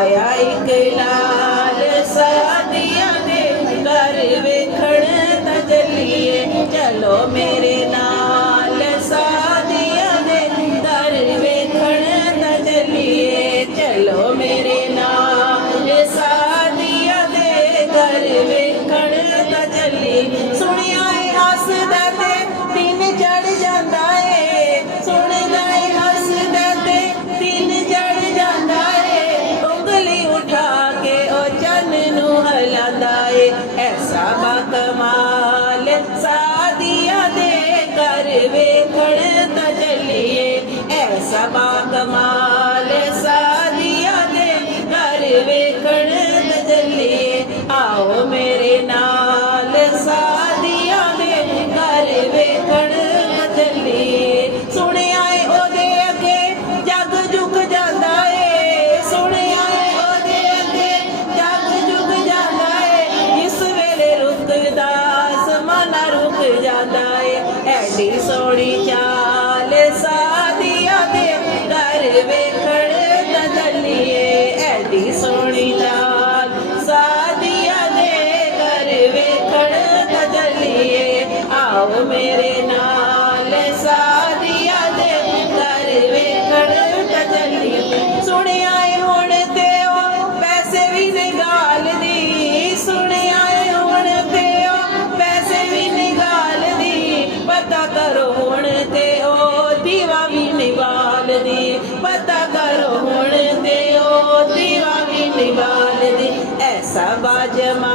आया एक लाल सादिया दे घर वेखण त चलिए चलो मेरे नाल सादिया दे घर वेखण त चलिए चलो मेरे नाल सादिया दे घर वेखण त चलिए सुनिया हसदा ते दिन चढ़ जांदा है सुनदा हसदा ते दिन चढ़ जांदा है उंगली उठा के ओ चन नू हिलांदा है ऐसा बाकमाल सादिया दे घर वेखण त चलिए ऐसा बाकमाल सादिया दे घर वेखण त चलिए आओ मेरे नाल सादिया दे घर वेखण त चलिए सुनिया ओदे अगे जग झुक जांदा है सुनिया ओदे अगे जग झुक जांदा है जिस वेले रुकदा समाना रुक जांदा है ऐडी सोहनी चाल सादिया दे घर वेखण त चलिए ऐडी सोहनी चाल सादिया दे घर वेखण त चलिए आओ मेरे नाल सादिया दे घर वेखण त चलिए सुनिया हुण ते ओ पैसे भी नहीं गाल दी सुनिया हुण ते ओ पैसे भी नहीं गाल दी पता करो हुण ते ओ दीवा भी नहीं बाल दी पता करो हुण ते ओ दीवा भी नहीं बाल दी ऐसा बाजमा